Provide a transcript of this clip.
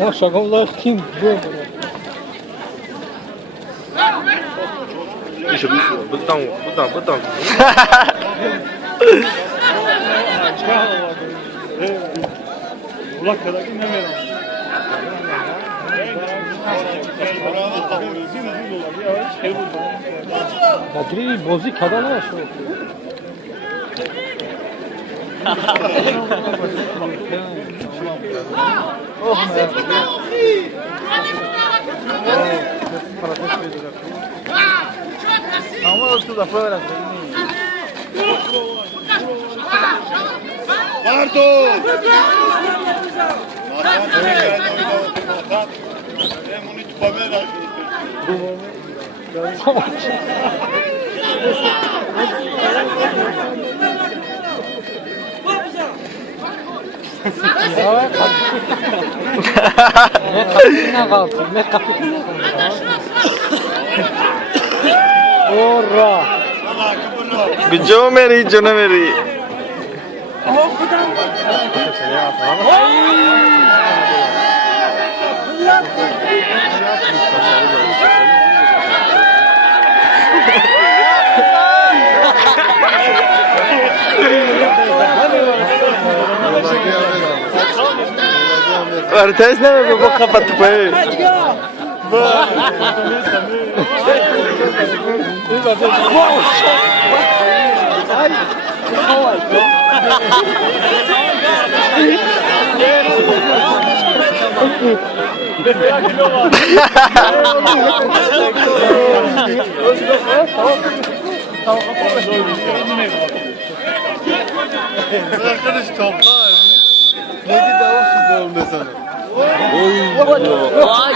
Ya şakamlar kim? Bıdan. Ulak kadar ne verim? Badri bozi kadar şu. Ama ortada afuera. Marto! Ne kapına Ora. Bijo meri, Jona meri. Artes ne mi bu kapatıp be? Arkadaş toplar. Ne gidiyor futbol mesela? Vay.